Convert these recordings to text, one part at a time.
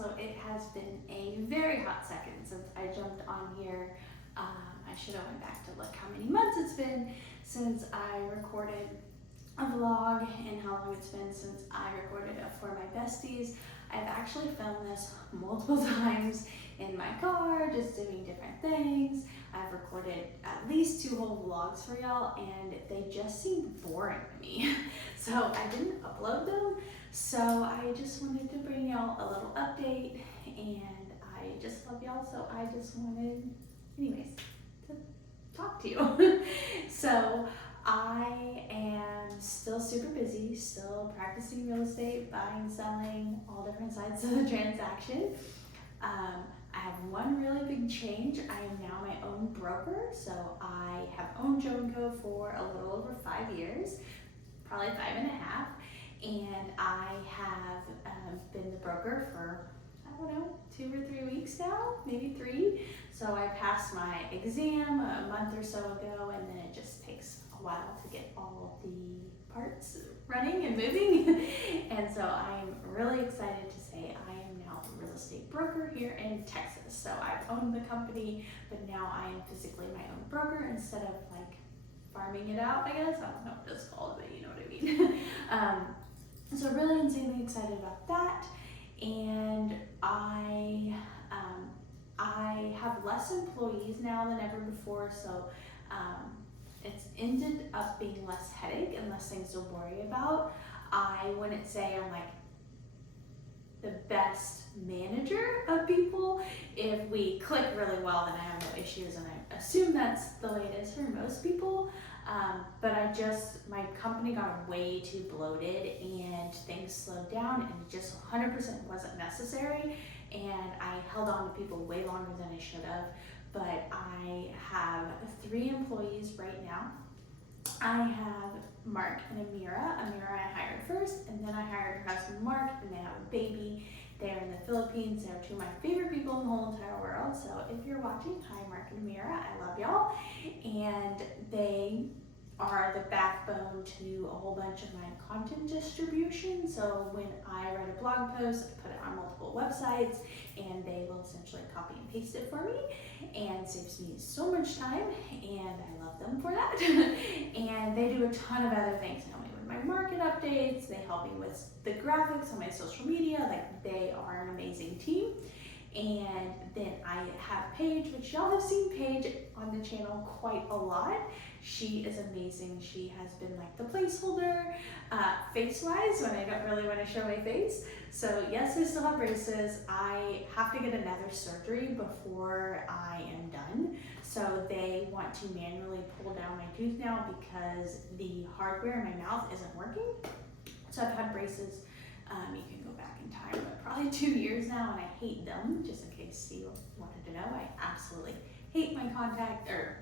So it has been a very hot second since I jumped on here. I should have went back to look how many months it's been since I recorded a vlog and how long it's been since I recorded it for my besties. I've actually filmed this multiple times in my car, just doing different things. I've recorded at least 2 whole vlogs for y'all, and they just seem boring to me. So I didn't upload them. So I just wanted to bring y'all a little update, and I just love y'all. So I just wanted, anyways, to talk to you. So I am still super busy, still practicing real estate, buying, selling, all different sides of the transaction. I have one really big change. I am now my own broker. So I have owned Joe & Co for a little over 5 years, probably 5.5. And I have been the broker for, I don't know, 2 or 3 weeks now, maybe 3. So I passed my exam a month or so ago, and then it just takes a while to get all the parts running and moving. And so I'm really excited to say I am now a real estate broker here in Texas. So I've owned the company, but now I am physically my own broker instead of like farming it out, I guess. I don't know what it's called, but you know what I mean. So really insanely excited about that. And I have less employees now than ever before, so it's ended up being less headache and less things to worry about. I wouldn't say I'm like the best manager of people. If we click really well, then I have no issues, and I assume that's the way it is for most people. But my company got way too bloated and things slowed down, and it just 100% wasn't necessary. And I held on to people way longer than I should have. But I have 3 employees right now. I have Mark and Amira. Amira I hired first, and then I hired her husband Mark, and they have a baby. They're in the Philippines. They're 2 of my favorite people in the whole entire world. So if you're watching, hi Mark and Amira, I love y'all. And they are the backbone to a whole bunch of my content distribution. So when I write a blog post, I put it on multiple websites, and they will essentially copy and paste it for me, and saves me so much time, and I love them for that. And they do a ton of other things. They help me with my market updates, they help me with the graphics on my social media. Like, they are an amazing team. And then I have Paige, which y'all have seen Paige on the channel quite a lot. She is amazing. She has been like the placeholder face-wise when I don't really want to show my face. So yes, I still have braces. I have to get another surgery before I am done. So they want to manually pull down my tooth now because the hardware in my mouth isn't working. So I've had braces. You can go back in time, but probably 2 years now, and I hate them, just in case you wanted to know. I absolutely hate my contact, or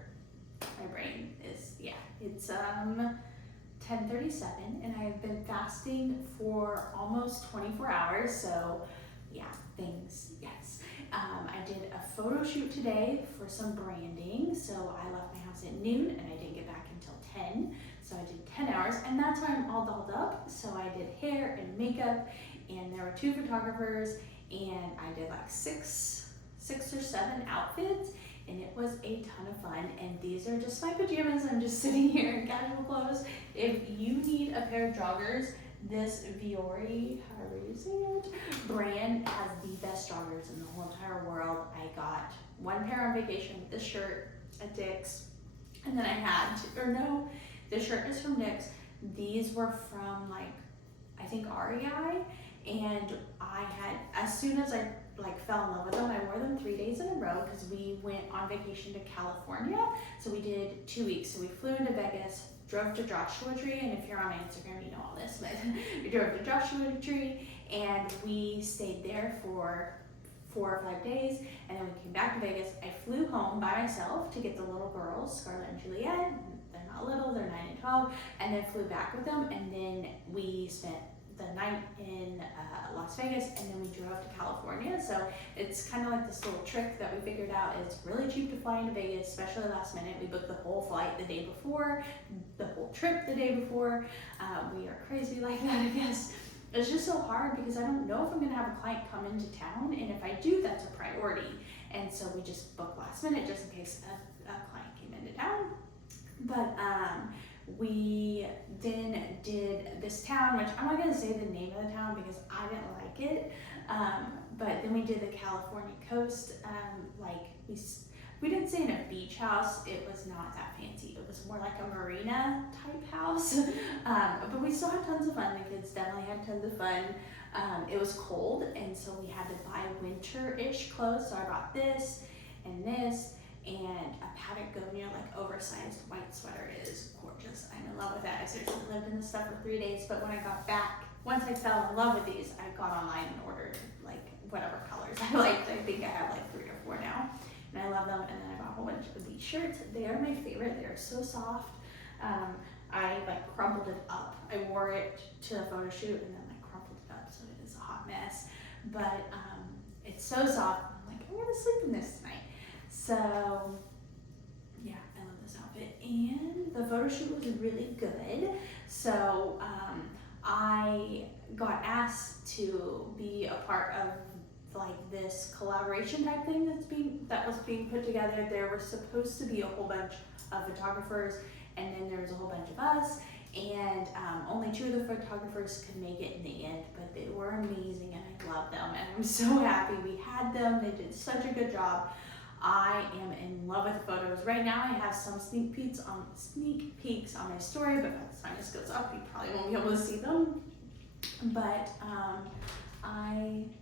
my brain is, yeah, it's 10:37, and I've been fasting for almost 24 hours, so yeah, things, yes. I did a photo shoot today for some branding, so I left my house at noon, and I didn't get back until 10. So I did 10 hours, and that's why I'm all dolled up. So I did hair and makeup, and there were 2 photographers, and I did like 6 or 7 outfits, and it was a ton of fun. And these are just my pajamas. I'm just sitting here in casual clothes. If you need a pair of joggers, this Viore, however you say it, brand has the best joggers in the whole entire world. I got 1 pair on vacation with this shirt at Dick's, and then I had, the shirt is from Dick's. These were from like, I think REI, and I had, as soon as I like fell in love with them, I wore them 3 days in a row because we went on vacation to California. So we did 2 weeks. So we flew into Vegas, drove to Joshua Tree, and if you're on my Instagram, you know all this, but we drove to Joshua Tree, and we stayed there for 4 or 5 days, and then we came back to Vegas. I flew home by myself to get the little girls, Scarlett and Juliet. They're not little, they're 9 and 12, and then flew back with them, and then we spent the night in Las Vegas, and then we drove to California. So it's kind of like this little trick that we figured out. It's really cheap to fly into Vegas, especially last minute. We booked the whole flight the day before, the whole trip the day before. We are crazy like that, I guess. it's just so hard because I don't know if I'm gonna have a client come into town, and if I do, that's a priority. And so we just book last minute just in case a client came into town. But we then did this town, which I'm not gonna say the name of the town because I didn't like it. But then we did the California coast. We didn't stay in a beach house. It was not that fancy. It was more like a marina type house. But we still had tons of fun. The kids definitely had tons of fun. It was cold, and so we had to buy winter-ish clothes. So I bought this and this and a Patagonia like oversized white sweater. It is gorgeous. I'm in love with that. I seriously lived in this stuff for 3 days, but when I got back, once I fell in love with these, I got online and ordered like whatever colors I liked. I think I have like 3 or 4 now. And I love them, and then I bought a whole bunch of these shirts. They are my favorite. They are so soft. I like crumpled it up. I wore it to a photo shoot and then like crumpled it up, so it is a hot mess. But it's so soft. I'm like, I'm gonna sleep in this tonight. So yeah, I love this outfit. And the photo shoot was really good. So I got asked to be a part of like this collaboration type thing that was being put together. There were supposed to be a whole bunch of photographers, and then there was a whole bunch of us, and only 2 of the photographers could make it in the end, but they were amazing and I love them, and I'm so happy we had them. They did such a good job. I am in love with the photos. Right now I have some sneak peeks on my story, but by the time this goes up, you probably won't be able to see them. But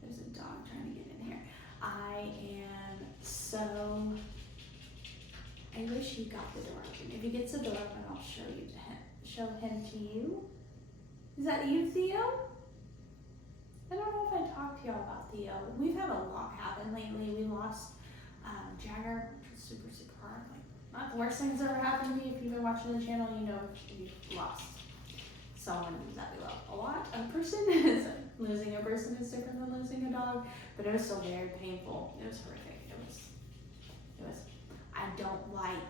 there's a dog trying to get in here. I wish he got the door open. If he gets the door open, I'll show him to you. Is that you, Theo? I don't know if I talked to y'all about Theo. We've had a lot happen lately. We lost Jagger, which was super, super hard. Like, not the worst things that ever happened to me. If you've been watching the channel, you know we've lost someone that we love a lot. A person is losing a person is different than losing a dog, but it was still very painful. It was horrific. It was. I don't like.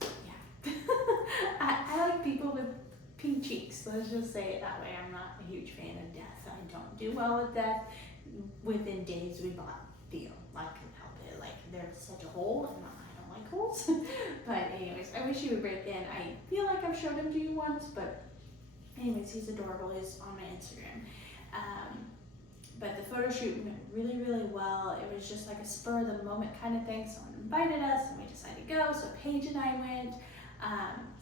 Yeah. I like people with pink cheeks. Let's just say it that way. I'm not a huge fan of death. I don't do well with death. Within days, we bought Theo. I couldn't help it. Like, there's such a hole, and I don't like holes. But anyways, I wish he would break in. I feel like I've showed him to you once, but anyways, he's adorable. He's on my Instagram. But the photo shoot went really, really well. It was just like a spur of the moment kind of thing. Someone invited us and we decided to go. So Paige and I went.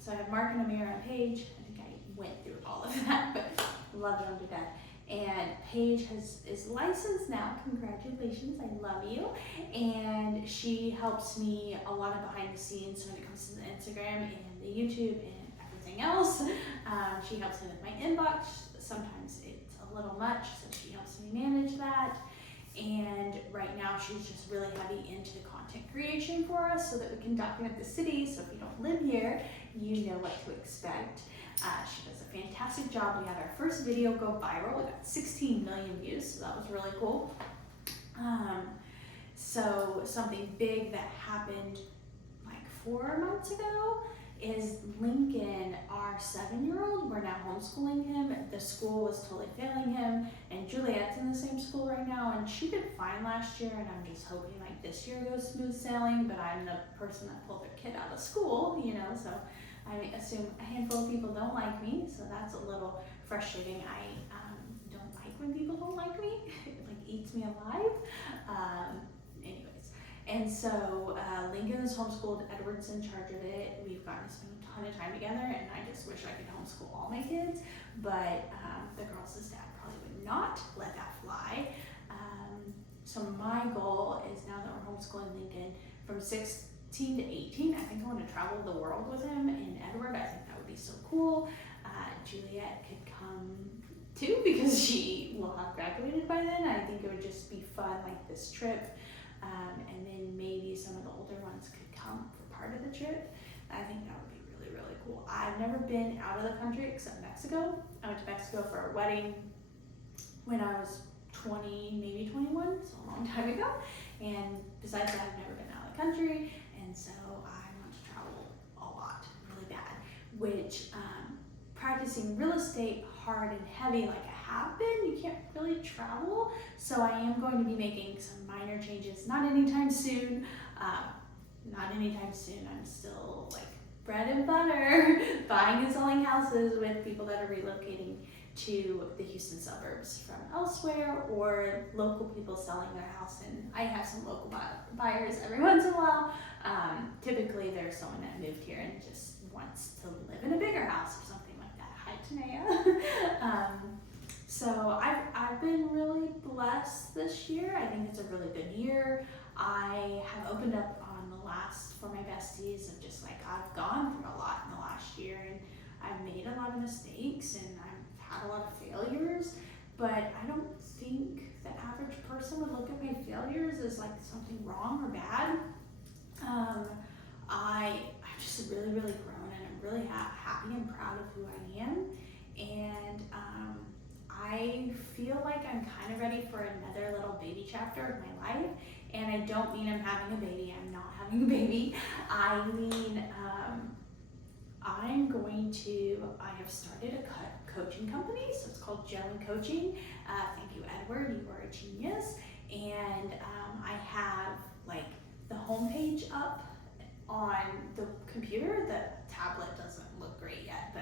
So I have Mark and Amir and Paige. I think I went through all of that, but love them to death. And Paige is licensed now. Congratulations, I love you. And she helps me a lot of behind the scenes when it comes to the Instagram and the YouTube and everything else. She helps me with my inbox. Sometimes it's a little much, so she helps me manage that. And right now she's just really heavy into the content creation for us so that we can document the city. So if you don't live here, you know what to expect. She does a fantastic job. We had our first video go viral. It got 16 million views, so that was really cool. So something big that happened like 4 months ago is Lincoln, our 7-year-old, we're now homeschooling him. The school was totally failing him, and Juliet's in the same school right now, and she did fine last year, and I'm just hoping like this year goes smooth sailing, but I'm the person that pulled their kid out of school, you know, so I assume a handful of people don't like me, so that's a little frustrating. I don't like when people don't like me. It like eats me alive. Anyways, and so Lincoln is homeschooled. Edward's in charge of it. We've gotten to spend a ton of time together, and I just wish I could homeschool all my kids, but the girls' dad probably would not let that fly. So my goal is, now that we're homeschooling Lincoln, from 16 to 18, I think I want to travel the world with him and Edward. I think that would be so cool. Juliet could come too because she will have graduated by then. I think it would just be fun, like this trip. And then maybe some of the older ones could come for part of the trip. I think that would be really, really cool. I've never been out of the country except Mexico. I went to Mexico for a wedding when I was 20, maybe 21, so a long time ago. And besides that, I've never been out of the country, and so I want to travel a lot, really bad. Which practicing real estate hard and heavy like I have been. You can't really travel. So I am going to be making some minor changes, not anytime soon. I'm still like bread and butter, buying and selling houses with people that are relocating to the Houston suburbs from elsewhere, or local people selling their house. And I have some local buyers every once in a while. Typically there's someone that moved here and just wants to live in a bigger house or something like that. Hi, Tanea. So I've been really blessed this year. I think it's a really good year. I have opened up on the last for my besties of just like I've gone through a lot in the last year, and I've made a lot of mistakes and I've had a lot of failures, but I don't think the average person would look at my failures as like something wrong or bad. I've just really grown, and I'm really happy and proud of who I am, and I feel like I'm kind of ready for another little baby chapter of my life. And I don't mean I'm having a baby. I'm not having a baby. I mean, I have started a coaching company. So it's called Gel and Coaching. Thank you, Edward. You are a genius. And I have like the homepage up on the computer. The tablet doesn't look great yet,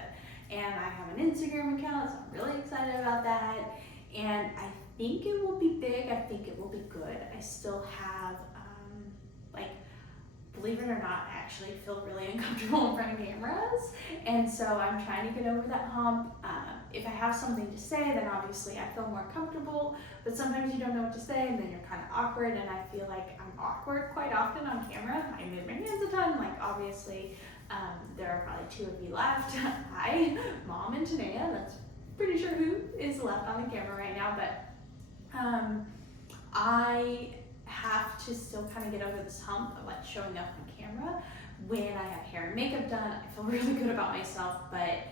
and I have an Instagram account, so I'm really excited about that. And I think it will be big. I think it will be good. I still have, believe it or not, I actually feel really uncomfortable in front of cameras. And so I'm trying to get over that hump. If I have something to say, then obviously I feel more comfortable, but sometimes you don't know what to say, and then you're kind of awkward, and I feel like I'm awkward quite often on camera. I move my hands a ton, like obviously there are probably two of you left. Hi, Mom and Tanea. That's pretty sure who is left on the camera right now, but I have to still kind of get over this hump of like showing up on camera. When I have hair and makeup done, I feel really good about myself, but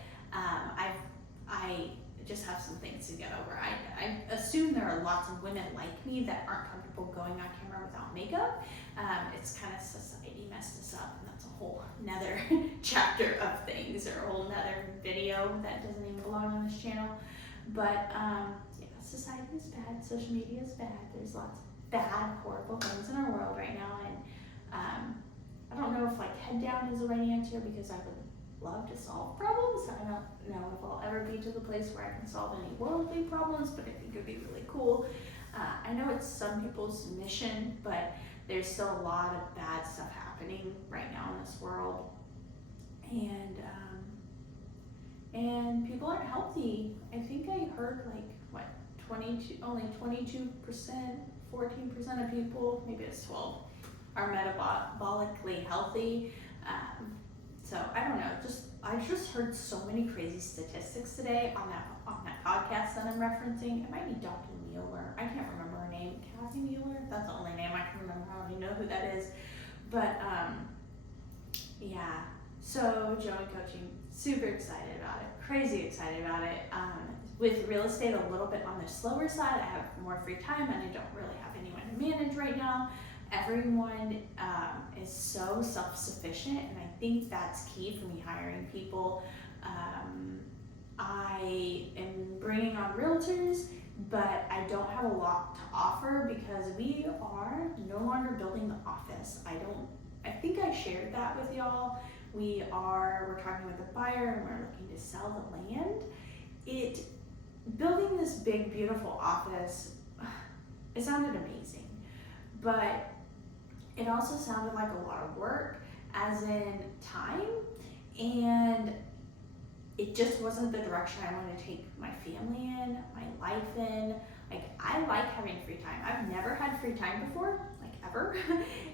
I just have some things to get over. I assume there are lots of women like me that aren't comfortable going on camera without makeup. It's kind of society messed us up, and that's a whole nother chapter of things, or a whole nother video that doesn't even belong on this channel. But yeah, society is bad, social media is bad. There's lots of bad, horrible things in our world right now, and I don't know if like head down is the right answer, because I would love to solve problems. I don't know if I'll ever be to the place where I can solve any worldly problems, but I think it would be really cool. I know it's some people's mission, but there's still a lot of bad stuff happening right now in this world, and people aren't healthy. I think I heard like what, only 22%, 14% of people, maybe it's 12, are metabolically healthy. So I don't know. I just heard so many crazy statistics today on that podcast that I'm referencing. It might be Dr. Mueller. I can't remember her name. Kathy Mueller. That's the only name I can remember. I don't even know who that is. But yeah. So Gel and Coaching, super excited about it. Crazy excited about it. With real estate a little bit on the slower side, I have more free time, and I don't really have anyone to manage right now. Everyone is so self-sufficient, and I think that's key for me hiring people. I am bringing on realtors, but I don't have a lot to offer because we are no longer building the office. I think I shared that with y'all. We're talking with a buyer, and we're looking to sell the land. Building this big, beautiful office, it sounded amazing, but it also sounded like a lot of work, as in time, and it just wasn't the direction I wanted to take my family in, my life in. Like, I like having free time. I've never had free time before, like ever,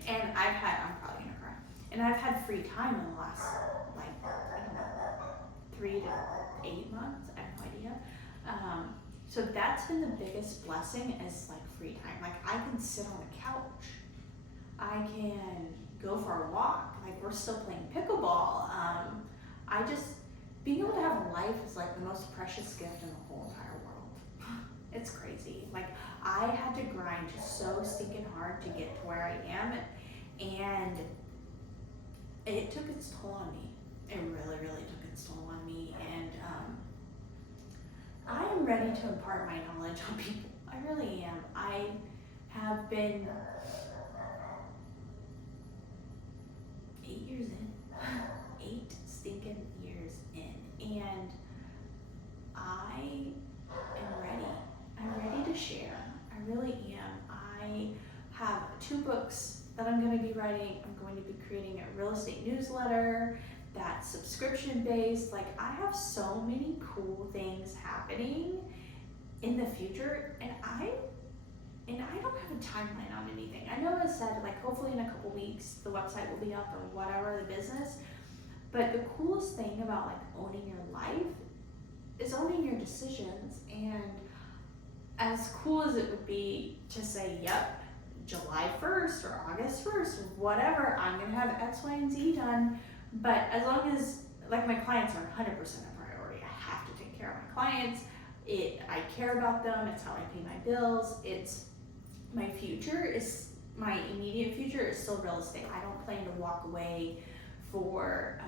and I'm probably gonna cry, and I've had free time in the last, like, I don't know, 3 to 8 months, I have no idea. So that's been the biggest blessing, is like free time. Like, I can sit on the couch, I can go for a walk, like we're still playing pickleball. Being able to have a life is like the most precious gift in the whole entire world. It's crazy. Like, I had to grind so stinking hard to get to where I am, and it took its toll on me. It really, really took its toll on me, and I am ready to impart my knowledge on people. I really am. I have been 8 years in, 8 stinking years in, and I am ready. I'm ready to share. I really am. I have 2 books that I'm going to be writing. I'm going to be creating a real estate newsletter that's subscription based. Like, I have so many cool things happening in the future, and I don't have a timeline on anything. I know I said, like, hopefully in a couple weeks the website will be up or whatever, the business. But the coolest thing about, like, owning your life is owning your decisions. And as cool as it would be to say, yep, July 1st or August 1st, whatever, I'm gonna have X, Y, and Z done. But as long as, like, my clients are 100% a priority, I have to take care of my clients. I care about them. It's how I pay my bills. It's my future. Is my immediate future is still real estate. I don't plan to walk away for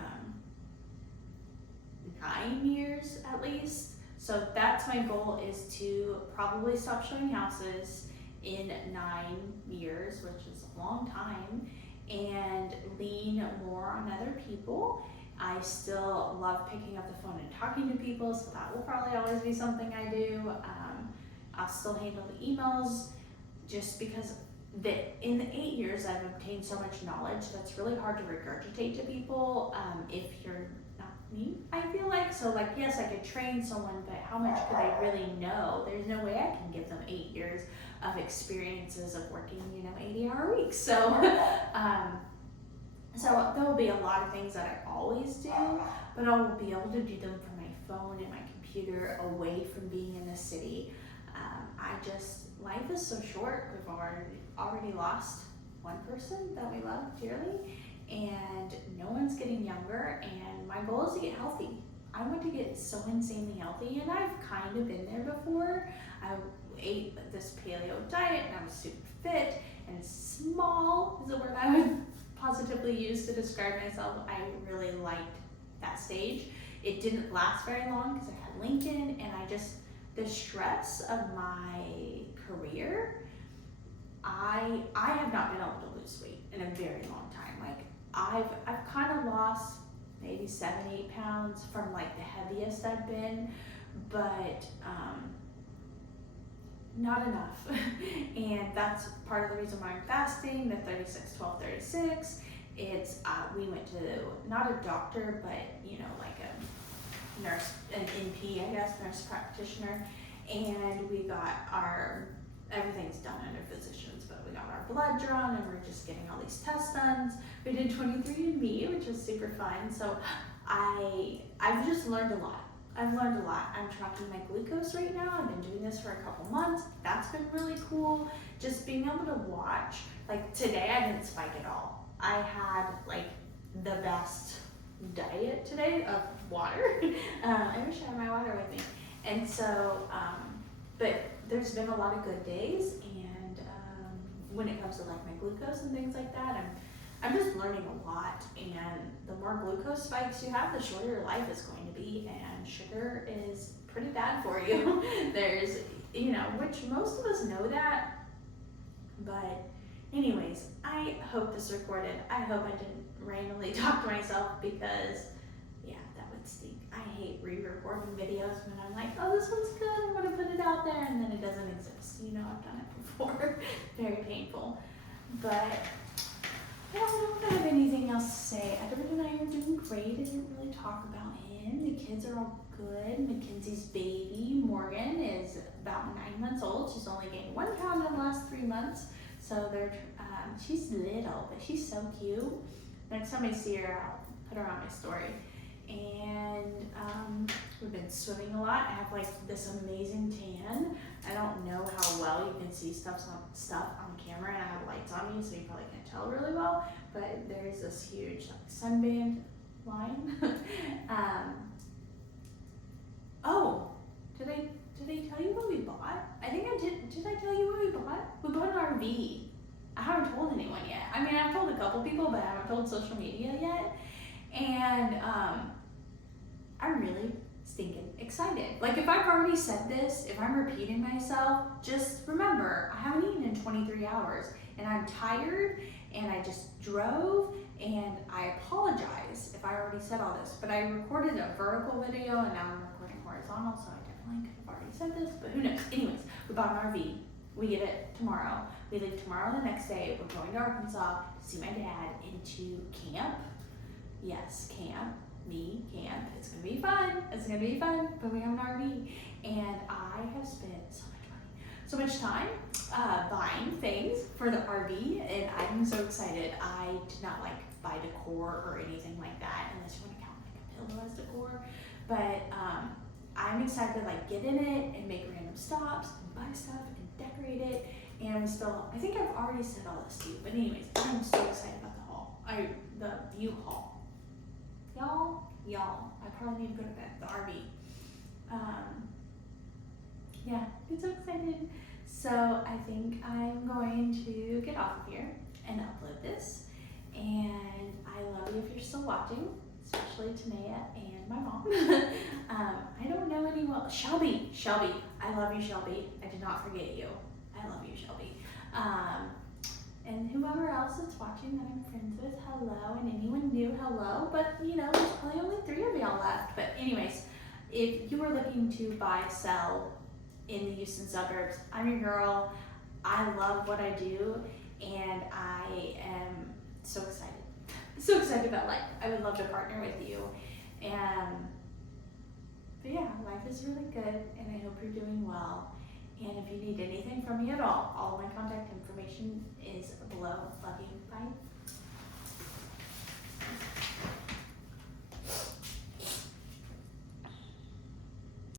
9 years at least. So that's my goal, is to probably stop showing houses in 9 years, which is a long time, and lean more on other people. I still love picking up the phone and talking to people, so that will probably always be something I do. I'll still handle the emails, just because in the 8 years I've obtained so much knowledge that's really hard to regurgitate to people if you're not me, I feel like. So, like, yes, I could train someone, but how much could they really know? There's no way I can give them 8 years of experiences of working, 80-hour weeks. So, so there will be a lot of things that I always do, but I will be able to do them from my phone and my computer, away from being in the city. Life is so short. We've already lost one person that we love dearly, and no one's getting younger, and my goal is to get healthy. I want to get so insanely healthy, and I've kind of been there before. I ate this paleo diet, and I was super fit, and small is a word I would positively use to describe myself. I really liked that stage. It didn't last very long because I had Lincoln, and the stress of my career, I have not been able to lose weight in a very long time. Like, I've kind of lost maybe 7-8 pounds from, like, the heaviest I've been, but not enough. And that's part of the reason why I'm fasting, the 36-12-36. It's we went to, not a doctor, but like a nurse, an NP, I guess, nurse practitioner, and we got everything's done under physicians, but we got our blood drawn, and we're just getting all these tests done. We did 23andMe, which was super fun. So I've just learned a lot. I'm tracking my glucose right now. I've been doing this for a couple months. That's been really cool. Just being able to watch. Like, today I didn't spike at all. I had, like, the best diet today of water. I wish I had my water with me. And so, but there's been a lot of good days, and when it comes to, like, my glucose and things like that, I'm just learning a lot. And the more glucose spikes you have, the shorter your life is going to be, and sugar is pretty bad for you. There's, which most of us know that, but anyways, I hope this recorded. I hope I didn't randomly talk to myself, because yeah, that would stink. I hate re-recording videos when I'm like, oh, this one's good, I'm gonna put it out there, and then it doesn't exist. I've done it before. Very painful. But I don't know if I have anything else to say. Edward and I are doing great. I didn't really talk about him. The kids are all good. Mackenzie's baby, Morgan, is about 9 months old. She's only gained 1 pound in the last 3 months. So she's little, but she's so cute. Next time I see her, I'll put her on my story. And we've been swimming a lot. I have, like, this amazing tan. I don't know how well you can see stuff on camera, and I have lights on me, so you probably can't tell really well, but there's this huge, like, sunband line. Oh, did I tell you what we bought? I think I did. Did I tell you what we bought? We bought an RV. I haven't told anyone yet. I mean, I've told a couple people, but I haven't told social media yet. And I'm really stinking excited. Like if I've already said this, if I'm repeating myself, just remember I haven't eaten in 23 hours and I'm tired and I just drove, and I apologize if I already said all this, but I recorded a vertical video and now I'm recording horizontal, so I definitely could have already said this, but who knows. Anyways, we bought an RV. We get it tomorrow. We leave tomorrow the next day. We're going to Arkansas to see my dad into camp. Yes, camp. Camp. It's gonna be fun. It's gonna be fun. But we have an RV, and I have spent so much money, so much time buying things for the RV, and I'm so excited. I did not like buy decor or anything like that, unless you want to count like a pillow as decor. But I'm excited to like get in it and make random stops and buy stuff and decorate it. And I think I've already said all this to you, but anyways, I'm so excited about the haul. The view haul. Y'all, I probably need to go to bed, the RV. Yeah, I'm so excited. So I think I'm going to get off of here and upload this. And I love you if you're still watching, especially Tanea and my mom. I don't know anyone. Shelby, I love you, Shelby. I did not forget you. I love you, Shelby. And whoever else is watching that I'm friends with, hello. And anyone new, hello. But there's probably only 3 of y'all left. But anyways, if you are looking to buy, sell in the Houston suburbs, I'm your girl. I love what I do, and I am so excited. So excited about life. I would love to partner with you. But yeah, life is really good, and I hope you're doing well. And if you need anything from me at all my contact information is below. Love you. Bye.